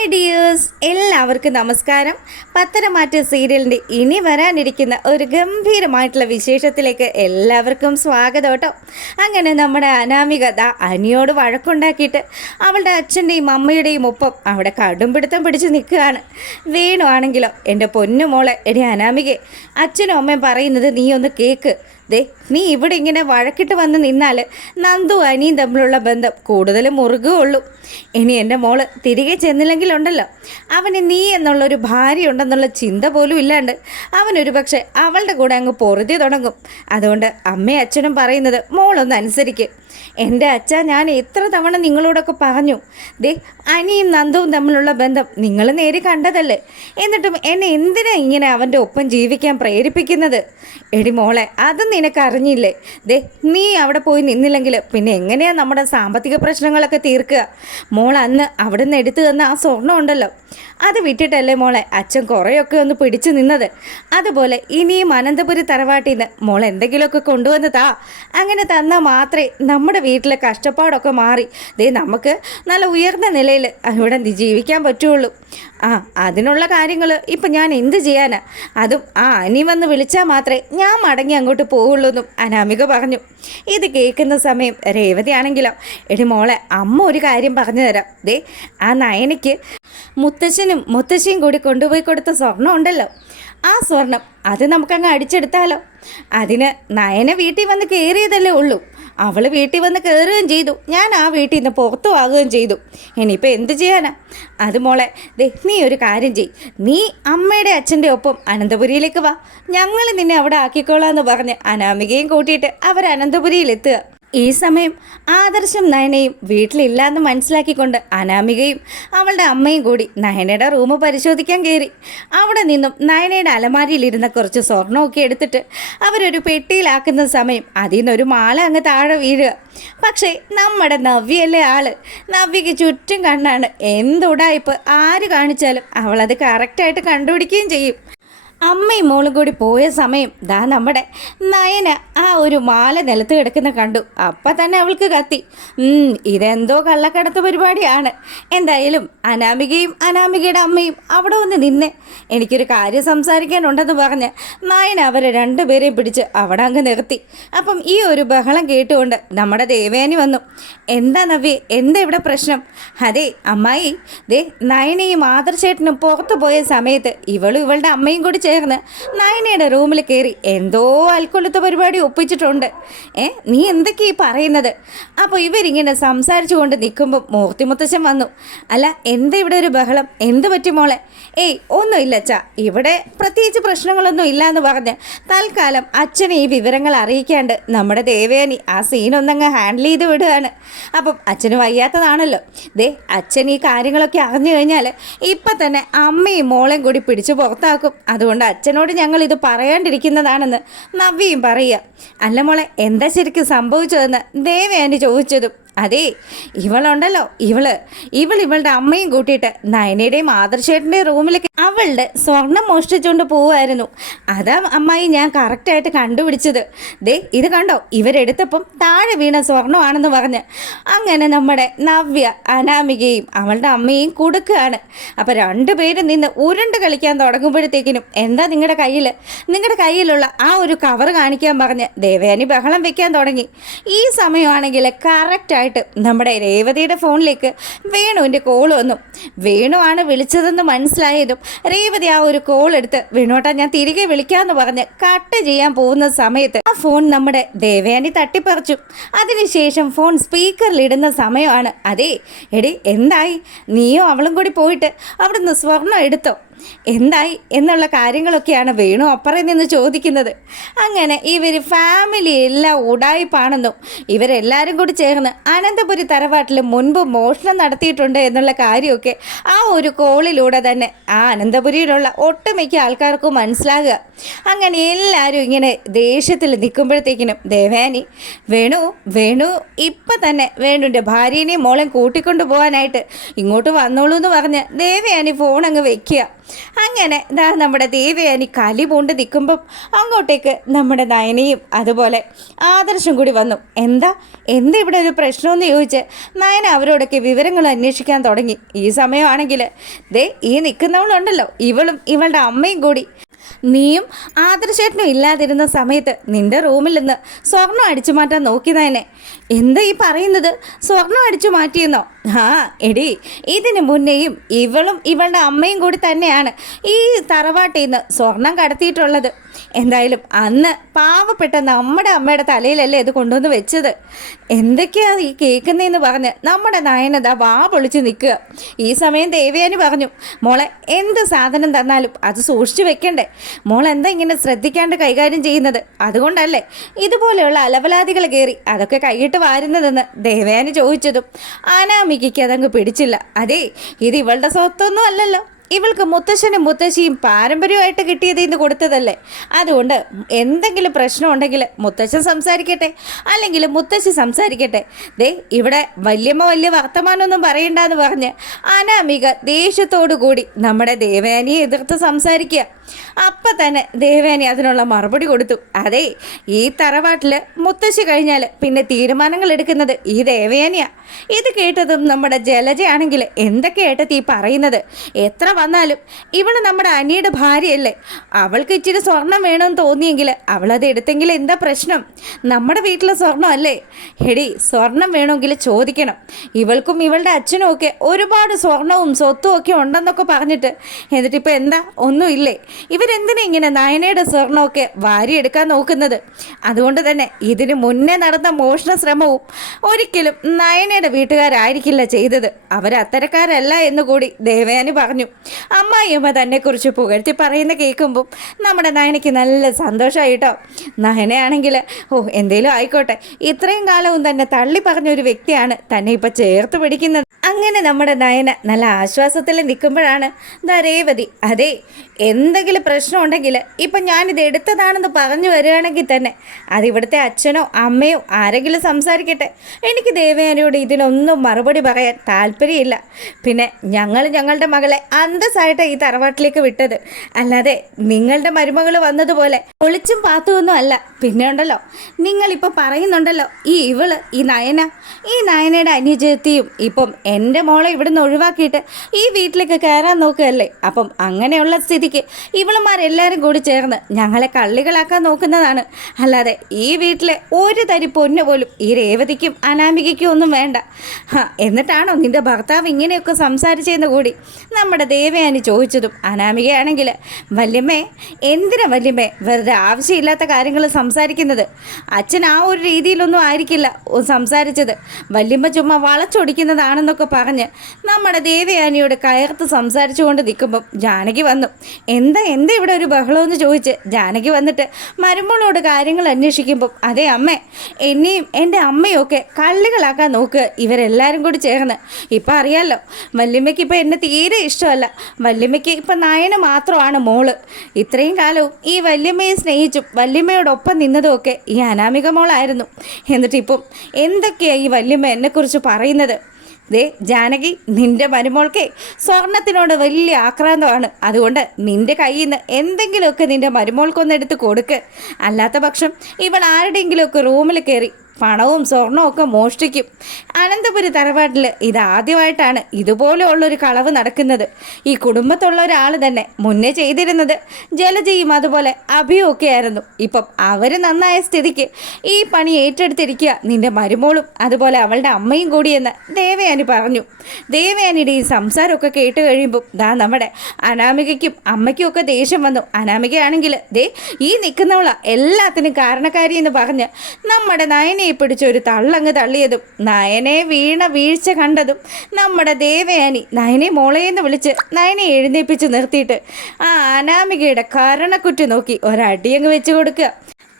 Hi dears എല്ലാവർക്കും നമസ്കാരം. പത്തരമാറ്റ സീരിയലിന്റെ ഇനി വരാനിരിക്കുന്ന ഒരു ഗംഭീരമായിട്ടുള്ള വിശേഷത്തിലേക്ക് എല്ലാവർക്കും സ്വാഗതം കേട്ടോ. അങ്ങനെ നമ്മുടെ അനാമിക ദാ അനിയോട് വഴക്കുണ്ടാക്കിയിട്ട് അവളുടെ അച്ഛന്റെയും അമ്മയുടെയും ഒപ്പം അവിടെ കടുംപിടുത്തം പിടിച്ച് നിൽക്കുകയാണ്. വേണു ആണെങ്കിലോ എന്റെ പൊന്നു മോളെ എടി അനാമികെ അച്ഛനും അമ്മയും പറയുന്നത് നീ ഒന്ന് കേക്ക്. ദേ നീ ഇവിടെ ഇങ്ങനെ വഴക്കിട്ട് വന്ന് നിന്നാൽ നന്ദു അനിയും തമ്മിലുള്ള ബന്ധം കൂടുതൽ മുറുകുള്ളൂ ഇനി എന്റെ മോൾ തിരികെ ചെന്നില്ലെങ്കിലുണ്ടല്ലോ. അവന് നീ എന്നുള്ളൊരു ഭാര്യ ഉണ്ടെന്നുള്ള ചിന്ത പോലും ഇല്ലാണ്ട് അവനൊരു പക്ഷേ അവളുടെ കൂടെ അങ്ങ് പൊറുതി തുടങ്ങും. അതുകൊണ്ട് അമ്മയും അച്ഛനും പറയുന്നത് മോളൊന്ന് അനുസരിക്ക്. എന്റെ അച്ഛ ഞാൻ എത്ര തവണ നിങ്ങളോടൊക്കെ പറഞ്ഞു ദേ അനിയും നന്ദവും തമ്മിലുള്ള ബന്ധം നിങ്ങൾ നേരി കണ്ടതല്ലേ? എന്നിട്ടും എന്നെ എന്തിനാ ഇങ്ങനെ അവന്റെ ഒപ്പം ജീവിക്കാൻ പ്രേരിപ്പിക്കുന്നത്? എടി മോളെ അത് നിനക്കറിഞ്ഞില്ലേ ദേ നീ അവിടെ പോയി നിന്നില്ലെങ്കിൽ പിന്നെ എങ്ങനെയാ നമ്മുടെ സാമ്പത്തിക പ്രശ്നങ്ങളൊക്കെ തീർക്കുക? മോൾ അന്ന് അവിടെ നിന്ന് എടുത്തു തന്ന ആ സ്വർണം ഉണ്ടല്ലോ. അത് വിട്ടിട്ടല്ലേ മോളെ അച്ഛൻ കുറേയൊക്കെ ഒന്ന് പിടിച്ചു നിന്നത്. അതുപോലെ ഇനിയും അനന്തപുരി തറവാട്ടിൽ നിന്ന് മോൾ എന്തെങ്കിലുമൊക്കെ കൊണ്ടുവന്ന് അങ്ങനെ തന്നാൽ മാത്രമേ നമ്മുടെ വീട്ടിലെ കഷ്ടപ്പാടൊക്കെ മാറി. ദേ നമുക്ക് നല്ല ഉയർന്ന നിലയിൽ ഇവിടെ ജീവിക്കാൻ പറ്റുള്ളൂ. ആ അതിനുള്ള കാര്യങ്ങൾ ഇപ്പം ഞാൻ എന്ത് ചെയ്യാനാ? അതും ആ അനി വന്ന് വിളിച്ചാൽ മാത്രമേ ഞാൻ മടങ്ങി അങ്ങോട്ട് പോവുള്ളൂ എന്നും അനാമിക പറഞ്ഞു. ഇത് കേൾക്കുന്ന സമയം രേവതിയാണെങ്കിലോ എടി മോളെ അമ്മ ഒരു കാര്യം പറഞ്ഞു തരാം. ദേ ആ നയനയ്ക്ക് മുത്തശ്ശനും മുത്തശ്ശിയും കൂടി കൊണ്ടുപോയി കൊടുത്ത സ്വർണം ഉണ്ടല്ലോ. ആ സ്വർണം അത് നമുക്കങ്ങ് അടിച്ചെടുത്താലോ? അതിന് നയന വീട്ടിൽ വന്ന് കയറിയതല്ലേ ഉള്ളൂ. അവൾ വീട്ടിൽ വന്ന് കയറുകയും ചെയ്തു. ഞാൻ ആ വീട്ടിൽ നിന്ന് പുറത്തു ആകുകയും ചെയ്തു. ഇനിയിപ്പോൾ എന്ത് ചെയ്യാനാ? അത് മോളെ ദേ നീ ഒരു കാര്യം ചെയ് നീ അമ്മയുടെ അച്ഛന്റെ ഒപ്പം അനന്തപുരിയിലേക്ക് വാ. ഞങ്ങൾ നിന്നെ അവിടെ ആക്കിക്കോളാം എന്ന് പറഞ്ഞ് അനാമികയും കൂട്ടിയിട്ട് അവർ അനന്തപുരിയിലെത്തുക. ഈ സമയം ആദർശം നയനയും വീട്ടിലില്ലാന്ന് മനസ്സിലാക്കിക്കൊണ്ട് അനാമികയും അവളുടെ അമ്മയും കൂടി നയനയുടെ റൂം പരിശോധിക്കാൻ കയറി. അവിടെ നിന്നും നയനയുടെ അലമാരിയിലിരുന്ന കുറച്ച് സ്വർണമൊക്കെ എടുത്തിട്ട് അവരൊരു പെട്ടിയിലാക്കുന്ന സമയം അതിൽ നിന്നൊരു മാല അങ്ങ് താഴെ വീഴുക. പക്ഷേ നമ്മുടെ നവ്യല്ലേ ആൾ? നവ്യക്ക് ചുറ്റും കണ്ണാണ്. എന്തുടായിപ്പ് ആര് കാണിച്ചാലും അവളത് കറക്റ്റായിട്ട് കണ്ടുപിടിക്കുകയും ചെയ്യും. അമ്മയും മോളും കൂടി പോയ സമയം ദാ നമ്മുടെ നയന ആ ഒരു മാല നിലത്ത് കിടക്കുന്ന കണ്ടു. അപ്പം തന്നെ അവൾക്ക് കത്തി. ഇതെന്തോ കള്ളക്കടത്ത് പരിപാടിയാണ്. എന്തായാലും അനാമികയും അനാമികയുടെ അമ്മയും അവിടെ വന്ന് നിന്നെ. എനിക്കൊരു കാര്യം സംസാരിക്കാനുണ്ടെന്ന് പറഞ്ഞ് നായന അവരെ രണ്ടുപേരെയും പിടിച്ച് അവിടെ അങ്ങ് നിർത്തി. അപ്പം ഈ ഒരു ബഹളം കേട്ടുകൊണ്ട് നമ്മുടെ ദേവേനി വന്നു. എന്താ നവ്യ എന്താ ഇവിടെ പ്രശ്നം? അതെ അമ്മായി ദേ നയനയും ആദർശേട്ടനും പുറത്തു പോയ സമയത്ത് ഇവളും ഇവളുടെ അമ്മയും കൂടി ചേർന്ന് നയനയുടെ റൂമിൽ കയറി എന്തോ അൽക്കൊലത്ത പരിപാടി ഒപ്പിച്ചിട്ടുണ്ട്. ഏ നീ എന്തൊക്കെയാ പറയുന്നത്? അപ്പോൾ ഇവരിങ്ങനെ സംസാരിച്ചു കൊണ്ട് നിൽക്കുമ്പോൾ മൂർത്തി മുത്തശ്ശൻ വന്നു. അല്ല എന്താ ഇവിടെ ഒരു ബഹളം? എന്ത് പറ്റി മോളെ? ഏയ് ഒന്നുമില്ല അച്ഛാ. ഇവിടെ പ്രത്യേകിച്ച് പ്രശ്നങ്ങളൊന്നും ഇല്ല എന്ന് പറഞ്ഞ് തൽക്കാലം അച്ഛനെ ഈ വിവരങ്ങൾ അറിയിക്കാണ്ട് നമ്മുടെ ദേവയാനി ആ സീനൊന്നങ്ങ് ഹാൻഡിൽ ചെയ്ത് വിടുകയാണ്. അപ്പം അച്ഛന് വയ്യാത്തതാണല്ലോ. ദേ അച്ഛൻ ഈ കാര്യങ്ങളൊക്കെ അറിഞ്ഞു കഴിഞ്ഞാൽ ഇപ്പം തന്നെ അമ്മയും മോളെയും കൂടി പിടിച്ചു പുറത്താക്കും. അതുകൊണ്ട് അച്ഛനോട് ഞങ്ങൾ ഇത് പറയാണ്ടിരിക്കുന്നതാണെന്ന് നവ്യയും പറയുക. അല്ല മോളെ എന്താ ശരിക്കും സംഭവിച്ചതെന്ന് ദേവയാനി ചോദിച്ചതും അതേ ഇവളുണ്ടല്ലോ ഇവൾ. ഇവൾ ഇവളുടെ അമ്മയും കൂട്ടിയിട്ട് നയനയുടെയും ആദർശേട്ടന്റെയും റൂമിലേക്ക് അവളുടെ സ്വർണം മോഷ്ടിച്ചുകൊണ്ട് പോവായിരുന്നു അതാ അമ്മായി ഞാൻ കറക്റ്റായിട്ട് കണ്ടുപിടിച്ചത്. ദേ ഇത് കണ്ടോ? ഇവരെടുത്തപ്പം താഴെ വീണ സ്വർണമാണെന്ന് പറഞ്ഞ്. അങ്ങനെ നമ്മുടെ നവ്യ അനാമികയും അവളുടെ അമ്മയും കൊടുക്കുകയാണ്. അപ്പം രണ്ടുപേരും നിന്ന് ഉരുണ്ട് കളിക്കാൻ തുടങ്ങുമ്പോഴത്തേക്കിനും എന്താ നിങ്ങളുടെ കയ്യിൽ നിങ്ങളുടെ കയ്യിലുള്ള ആ ഒരു കവർ കാണിക്കാൻ പറഞ്ഞ് ദേവയാനി ബഹളം വെക്കാൻ തുടങ്ങി. ഈ സമയമാണെങ്കിൽ കറക്റ്റായിട്ട് നമ്മുടെ രേവതിയുടെ ഫോണിലേക്ക് വേണുവിന്റെ കോൾ വന്നു. വേണുവാണ് വിളിച്ചതെന്ന് മനസ്സിലായതും രേവതി ആ ഒരു കോൾ എടുത്ത് വേണുവേട്ടാ ഞാൻ തിരികെ വിളിക്കാമെന്ന് പറഞ്ഞ് കട്ട് ചെയ്യാൻ പോകുന്ന സമയത്ത് ആ ഫോൺ നമ്മുടെ ദേവയാനി തട്ടിപ്പറിച്ചു. അതിനുശേഷം ഫോൺ സ്പീക്കറിലിടുന്ന സമയമാണ്. അതെ എടി എന്തായി? നീയോ അവളും കൂടി പോയിട്ട് അവിടുന്ന് സ്വർണം എടുത്തോ? എന്തായി എന്നുള്ള കാര്യങ്ങളൊക്കെയാണ് വേണു അപ്പുറം നിന്ന് ചോദിക്കുന്നത്. അങ്ങനെ ഇവർ ഫാമിലി എല്ലാം ഉടായിപ്പാണെന്നും ഇവരെല്ലാവരും കൂടി ചേർന്ന് അനന്തപുരി തറവാട്ടിൽ മുൻപ് മോഷണം നടത്തിയിട്ടുണ്ട് എന്നുള്ള കാര്യമൊക്കെ ആ ഒരു കോളിലൂടെ തന്നെ ആ അനന്തപുരിയിലുള്ള ഒട്ടുമിക്ക ആൾക്കാർക്കും മനസ്സിലാകുക. അങ്ങനെ എല്ലാവരും ഇങ്ങനെ ദേഷ്യത്തിൽ നിൽക്കുമ്പോഴത്തേക്കിനും ദേവാനി വേണു വേണു ഇപ്പം തന്നെ വേണുവിന്റെ ഭാര്യനെയും മോളെയും കൂട്ടിക്കൊണ്ടു പോകാനായിട്ട് ഇങ്ങോട്ട് വന്നോളൂ എന്ന് പറഞ്ഞ് ദേവയാനി ഫോൺ അങ്ങ് വെക്കുക. അങ്ങനെ നമ്മുടെ ദേവയാനി കലി പൂണ്ട് നിൽക്കുമ്പം അങ്ങോട്ടേക്ക് നമ്മുടെ നയനയും അതുപോലെ ആദർശം കൂടി വന്നു. എന്താ? എന്താ ഇവിടെ ഒരു പ്രശ്നമെന്ന് ചോദിച്ച് നയന അവരോടൊക്കെ വിവരങ്ങൾ അന്വേഷിക്കാൻ തുടങ്ങി. ഈ സമയമാണെങ്കിൽ ദേ ഈ നിൽക്കുന്നവളുണ്ടല്ലോ. ഇവളും ഇവളുടെ അമ്മയും കൂടി. നീയും ആദർശേട്ടനും ഇല്ലാതിരുന്ന സമയത്ത് നിന്റെ റൂമിൽ നിന്ന് സ്വർണം അടിച്ചു മാറ്റാൻ നോക്കിയതന്നെ എന്താ ഈ പറയുന്നത്? സ്വർണം അടിച്ചു മാറ്റിയെന്നോ? ആ എടി ഇതിന് മുന്നേയും ഇവളും ഇവളുടെ അമ്മയും കൂടി തന്നെയാണ് ഈ തറവാട്ടിൽ നിന്ന് സ്വർണം കടത്തിയിട്ടുള്ളത്. എന്തായാലും അന്ന് പാവപ്പെട്ട നമ്മുടെ അമ്മയുടെ തലയിലല്ലേ ഇത് കൊണ്ടുവന്ന് വെച്ചത്. എന്തൊക്കെയാ ഈ കേൾക്കുന്നതെന്ന് പറഞ്ഞ് നമ്മുടെ നയനത വാ പൊളിച്ച് നിൽക്കുക. ഈ സമയം ദേവയാനി പറഞ്ഞു മോളെ എന്ത് സാധനം തന്നാലും അത് സൂക്ഷിച്ചു വെക്കണ്ടേ? മോൾ എന്താ ഇങ്ങനെ ശ്രദ്ധിക്കാണ്ട് കൈകാര്യം ചെയ്യുന്നത്? അതുകൊണ്ടല്ലേ ഇതുപോലെയുള്ള അലവലാദികൾ കയറി അതൊക്കെ കൈയിട്ട് വാരുന്നതെന്ന് ദേവയാനി ചോദിച്ചതും അനാമികയ്ക്ക് അതങ്ങ് പിടിച്ചില്ല. അതേ ഇത് ഇവളുടെ സ്വത്തൊന്നും അല്ലല്ലോ. ഇവൾക്ക് മുത്തശ്ശനും മുത്തശ്ശിയും പാരമ്പര്യമായിട്ട് കിട്ടിയത് ഇന്ന് കൊടുത്തതല്ലേ? അതുകൊണ്ട് എന്തെങ്കിലും പ്രശ്നം ഉണ്ടെങ്കിൽ മുത്തശ്ശൻ സംസാരിക്കട്ടെ. അല്ലെങ്കിൽ മുത്തശ്ശി സംസാരിക്കട്ടെ. ദേ ഇവിടെ വല്യമ്മ വലിയ വർത്തമാനമൊന്നും പറയണ്ടെന്ന് പറഞ്ഞ് അനാമിക ദേഷ്യത്തോടു കൂടി നമ്മുടെ ദേവയാനിയെ എതിർത്ത് സംസാരിക്കുക. അപ്പം തന്നെ ദേവയാനി അതിനുള്ള മറുപടി കൊടുത്തു. അതെ ഈ തറവാട്ടിൽ മുത്തശ്ശി കഴിഞ്ഞാൽ പിന്നെ തീരുമാനങ്ങൾ എടുക്കുന്നത് ഈ ദേവയാനിയാണ് ഇത് കേട്ടതും നമ്മുടെ ജലജയാണെങ്കിൽ എന്തൊക്കെയായിട്ട് തീ പറയുന്നത്? എത്ര വന്നാലും ഇവൾ നമ്മുടെ അനിയുടെ ഭാര്യയല്ലേ? അവൾക്ക് ഇച്ചിരി സ്വർണം വേണമെന്ന് തോന്നിയെങ്കിൽ അവളത് എടുത്തെങ്കിൽ എന്താ പ്രശ്നം? നമ്മുടെ വീട്ടിലെ സ്വർണം അല്ലേ എടി സ്വർണം വേണമെങ്കിൽ ചോദിക്കണം. ഇവൾക്കും ഇവളുടെ അച്ഛനും ഒക്കെ ഒരുപാട് സ്വർണവും സ്വത്തും ഒക്കെ ഉണ്ടെന്നൊക്കെ പറഞ്ഞിട്ട് എന്നിട്ട് ഇപ്പം എന്താ? ഒന്നുമില്ലേ? ഇവരെന്തിനാ ഇങ്ങനെ നയനയുടെ സ്വർണമൊക്കെ വാരിയെടുക്കാൻ നോക്കുന്നത്? അതുകൊണ്ട് തന്നെ ഇതിന് മുന്നേ നടന്ന മോഷണ ശ്രമവും ഒരിക്കലും നയനയുടെ വീട്ടുകാരായിരിക്കില്ല ചെയ്തത്. അവർ അത്തരക്കാരല്ല എന്ന് കൂടി ദേവയാനി പറഞ്ഞു. അമ്മായിയമ്മ തന്നെക്കുറിച്ച് പുകഴ്ത്തി പറയുന്ന കേൾക്കുമ്പോൾ നമ്മുടെ നയനയ്ക്ക് നല്ല സന്തോഷമായിട്ടോ നയനയാണെങ്കിൽ ഓ എന്തേലും ആയിക്കോട്ടെ. ഇത്രയും കാലവും തന്നെ തള്ളി പറഞ്ഞ ഒരു വ്യക്തിയാണ് തന്നെ ഇപ്പം ചേർത്ത് പിടിക്കുന്നത്. അങ്ങനെ നമ്മുടെ നയന നല്ല ആശ്വാസത്തിൽ നിൽക്കുമ്പോഴാണ് ദരേവതി അതെ എന്തെങ്കിലും പ്രശ്നം ഉണ്ടെങ്കിൽ ഇപ്പം ഞാനിത് എടുത്തതാണെന്ന് പറഞ്ഞു വരികയാണെങ്കിൽ തന്നെ അതിവിടുത്തെ അച്ഛനോ അമ്മയോ ആരെങ്കിലും സംസാരിക്കട്ടെ. എനിക്ക് ദേവയാനിയോട് ഇതിനൊന്നും മറുപടി പറയാൻ താല്പര്യമില്ല. പിന്നെ ഞങ്ങൾ ഞങ്ങളുടെ മകളെ അന്തസ്സായിട്ട് ഈ തറവാട്ടിലേക്ക് വിട്ടത്. അല്ലാതെ നിങ്ങളുടെ മരുമകൾ വന്നതുപോലെ ഒളിച്ചും പാത്തുമൊന്നും അല്ല. പിന്നെ ഉണ്ടല്ലോ നിങ്ങളിപ്പോൾ പറയുന്നുണ്ടല്ലോ ഈ ഇവൾ ഈ നയന ഈ നയനയുടെ അനുജത്തിയും ഇപ്പം എന്റെ മോളെ ഇവിടുന്ന് ഒഴിവാക്കിയിട്ട് ഈ വീട്ടിലേക്ക് കയറാൻ നോക്കുകയല്ലേ? അപ്പം അങ്ങനെയുള്ള സ്ഥിതിക്ക് ഇവളുമാരെല്ലാവരും കൂടി ചേർന്ന് ഞങ്ങളെ കള്ളികളാക്കാൻ നോക്കുന്നതാണ്. അല്ലാതെ ഈ വീട്ടിലെ ഒരു തരി പൊന്നു പോലും ഈ രേവതിക്കും അനാമികയ്ക്കും ഒന്നും വേണ്ട. എന്നിട്ടാണോ നിന്റെ ഭർത്താവ് ഇങ്ങനെയൊക്കെ സംസാരിച്ചതെന്ന് കൂടി? നമ്മുടെ ദേവയാനി ചോദിച്ചതും അനാമികയാണെങ്കിൽ വല്യമ്മേ എന്തിനാ വല്യമ്മേ വെറുതെ ആവശ്യമില്ലാത്ത കാര്യങ്ങൾ സംസാരിക്കുന്നത്? അച്ഛൻ ആ ഒരു രീതിയിലൊന്നും ആയിരിക്കില്ല സംസാരിച്ചത്. വല്യമ്മ ചുമ്മാ വളച്ചൊടിക്കുന്നതാണെന്നൊക്കെ പറഞ്ഞ് നമ്മുടെ ദേവയാനിയോട് കയർത്ത് സംസാരിച്ചുകൊണ്ട് നിൽക്കുമ്പം ജാനകി വന്നു. എന്താ എന്താ ഇവിടെ ഒരു ബഹളമെന്ന് ചോദിച്ച്? ജാനകി വന്നിട്ട് മരുമോളോട് കാര്യങ്ങൾ അന്വേഷിക്കുമ്പം അതേ അമ്മേ എന്നെയും എന്റെ അമ്മയും ഒക്കെ കള്ളികളാക്കാൻ നോക്കുക ഇവരെല്ലാവരും കൂടി ചേർന്ന്. ഇപ്പം അറിയാമല്ലോ വല്യമ്മയ്ക്ക് ഇപ്പം എന്നെ തീരെ ഇഷ്ടമല്ല. വല്യമ്മയ്ക്ക് ഇപ്പം നായന മാത്രമാണ് മോൾ. ഇത്രയും കാലവും ഈ വല്യമ്മയെ സ്നേഹിച്ചും വല്യമ്മയോടൊപ്പം നിന്നതുമൊക്കെ ഈ അനാമിക മോളായിരുന്നു. എന്നിട്ട് ഇപ്പം എന്തൊക്കെയാണ് ഈ വല്യമ്മ എന്നെക്കുറിച്ച് പറയുന്നത്? ദേ ജാനകി നിന്റെ മരുമോൾക്ക് സ്വർണത്തിനോട് വലിയ ആക്രാന്തമാണ്. അതുകൊണ്ട് നിന്റെ കയ്യിൽ നിന്ന് എന്തെങ്കിലുമൊക്കെ നിന്റെ മരുമോൾക്കൊന്ന് എടുത്ത് കൊടുക്ക്. അല്ലാത്ത പക്ഷം ഇവൾ ആരുടെയെങ്കിലുമൊക്കെ റൂമിൽ കയറി പണവും സ്വർണവും ഒക്കെ മോഷ്ടിക്കും. അനന്തപുരി തറവാട്ടിൽ ഇതാദ്യമായിട്ടാണ് ഇതുപോലെയുള്ളൊരു കളവ് നടക്കുന്നത്. ഈ കുടുംബത്തുള്ള ഒരാൾ തന്നെ മുന്നേ ചെയ്തിരുന്നത് ജലജയും അതുപോലെ അഭിയും ഒക്കെ ആയിരുന്നു ഇപ്പം അവർ നന്നായ സ്ഥിതിക്ക്. ഈ പണി ഏറ്റെടുത്തിരിക്കുക നിന്റെ മരുമോളും അതുപോലെ അവളുടെ അമ്മയും കൂടിയെന്ന് ദേവയാനി പറഞ്ഞു. ദേവയാനിയുടെ ഈ സംസാരമൊക്കെ കേട്ട് കഴിയുമ്പോൾ ദാ നമ്മുടെ അനാമികയ്ക്കും അമ്മയ്ക്കും ഒക്കെ ദേഷ്യം വന്നു. അനാമികയാണെങ്കിൽ ദേ ഈ നിൽക്കുന്നവള എല്ലാത്തിനും കാരണക്കാരി എന്ന് പറഞ്ഞ് നമ്മുടെ നയനയെ പിടിച്ച് ഒരു തള്ളങ്ങ് തള്ളിയതും നയനെ വീണ വീഴ്ച കണ്ടതും നമ്മുടെ ദേവയാനി നയനെ മോളേന്ന് വിളിച്ച് നയനെ എഴുന്നേപ്പിച്ച് നിർത്തിയിട്ട് ആ അനാമികയുടെ കരണക്കുറ്റി നോക്കി ഒരടിയങ്ങ് വെച്ച് കൊടുക്കുക.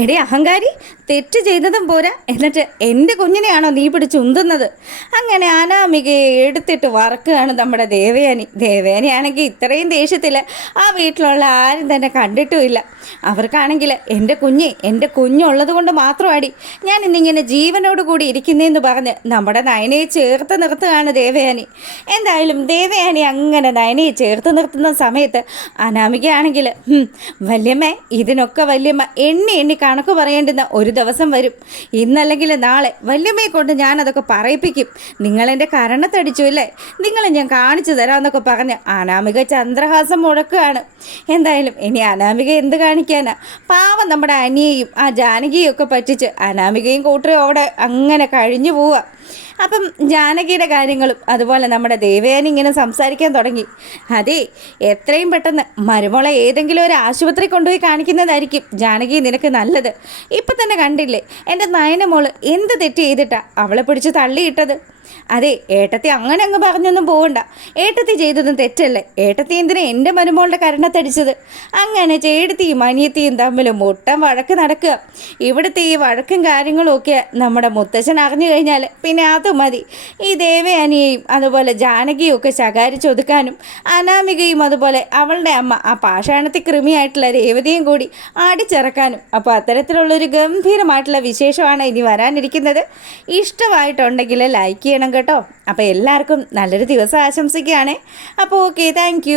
എടി അഹങ്കാരി തെറ്റ് ചെയ്തതും പോരാ. എന്നിട്ട് എന്റെ കുഞ്ഞിനെയാണോ നീ പിടിച്ച് ഉന്തുന്നത്? അങ്ങനെ അനാമികയെ എടുത്തിട്ട് വറക്കുകയാണ് നമ്മുടെ ദേവയാനി. ദേവയാനിയാണെങ്കിൽ ഇത്രയും ദേഷ്യത്തിൽ ആ വീട്ടിലുള്ള ആരും തന്നെ കണ്ടിട്ടുമില്ല. അവർക്കാണെങ്കിൽ എന്റെ കുഞ്ഞ് എന്റെ കുഞ്ഞുള്ളത് കൊണ്ട് അടി ഞാൻ ഇന്നിങ്ങനെ ജീവനോട് കൂടി ഇരിക്കുന്നതെന്ന് പറഞ്ഞ് നമ്മുടെ നയനയെ ചേർത്ത് നിർത്തുകയാണ് ദേവയാനി. എന്തായാലും ദേവയാനി അങ്ങനെ നയനയെ ചേർത്ത് നിർത്തുന്ന സമയത്ത് അനാമികയാണെങ്കിൽ വല്യമ്മ വല്യമ്മേ ഇതിനൊക്കെ വല്യമ്മ എണ്ണി എണ്ണി കണക്ക് പറയേണ്ടുന്ന ഒരു ദിവസം വരും. ഇന്നല്ലെങ്കിൽ നാളെ വല്യമ്മയെ കൊണ്ട് ഞാൻ അതൊക്കെ പറയിപ്പിക്കും. നിങ്ങളെന്റെ കരണത്തടിച്ചു അല്ലേ? നിങ്ങളെ ഞാൻ കാണിച്ചു തരാമെന്നൊക്കെ പറഞ്ഞ് അനാമിക ചന്ദ്രഹാസം മുഴക്കുകയാണ്. എന്തായാലും ഇനി അനാമിക എന്ത് കാണിക്കാനാ? പാവം നമ്മുടെ അനിയെയും ആ ജാനകിയും ഒക്കെ പറ്റിച്ച് അനാമികയും കൂട്ടരും അവിടെ അങ്ങനെ കഴിഞ്ഞു പോവുക അപ്പം ജാനകിയുടെ കാര്യങ്ങളും അതുപോലെ നമ്മുടെ ദേവയാനി ഇങ്ങനെ സംസാരിക്കാൻ തുടങ്ങി. അതെ എത്രയും പെട്ടെന്ന് മരുമോളെ ഏതെങ്കിലും ഒരു ആശുപത്രി കൊണ്ടുപോയി കാണിക്കുന്നതായിരിക്കും ജാനകി നിനക്ക് നല്ലത്. ഇപ്പം തന്നെ കണ്ടില്ലേ എന്റെ നയനമോൾ എന്ത് തെറ്റ് ചെയ്തിട്ടാ അവളെ പിടിച്ച് തള്ളിയിട്ടത്? അതെ ഏട്ടത്തി അങ്ങനെ അങ്ങ് പറഞ്ഞൊന്നും പോകണ്ട ഏട്ടത്തി ചെയ്തതും തെറ്റല്ലേ? ഏട്ടത്തി എന്തിനാ എന്റെ മരുമോളുടെ കരണത്തടിച്ചത്? അങ്ങനെ ചേട്ടത്തിയും അനിയത്തിയും തമ്മിൽ മുട്ടം വഴക്ക് നടക്കുക. ഇവിടുത്തെ ഈ വഴക്കും കാര്യങ്ങളും ഒക്കെ നമ്മുടെ മുത്തശ്ശൻ അറിഞ്ഞു കഴിഞ്ഞാൽ പിന്നെ അത് മതി. ഈ ദേവയാനിയെയും അതുപോലെ ജാനകിയും ഒക്കെ ശകാരിച്ചൊതുക്കാനും അനാമികയും അതുപോലെ അവളുടെ അമ്മ ആ പാഷാണത്തി കൃമിയായിട്ടുള്ള രേവതിയും കൂടി ആടിച്ചിറക്കാനും അപ്പോൾ അത്തരത്തിലുള്ളൊരു ഗംഭീരമായിട്ടുള്ള വിശേഷമാണ് ഇനി വരാനിരിക്കുന്നത്. ഇഷ്ടമായിട്ടുണ്ടെങ്കിൽ ലൈക്ക് ചെയ്യണം കേട്ടോ. അപ്പോൾ എല്ലാവർക്കും നല്ലൊരു ദിവസം ആശംസിക്കുകയാണ്. അപ്പോൾ ഓക്കെ താങ്ക്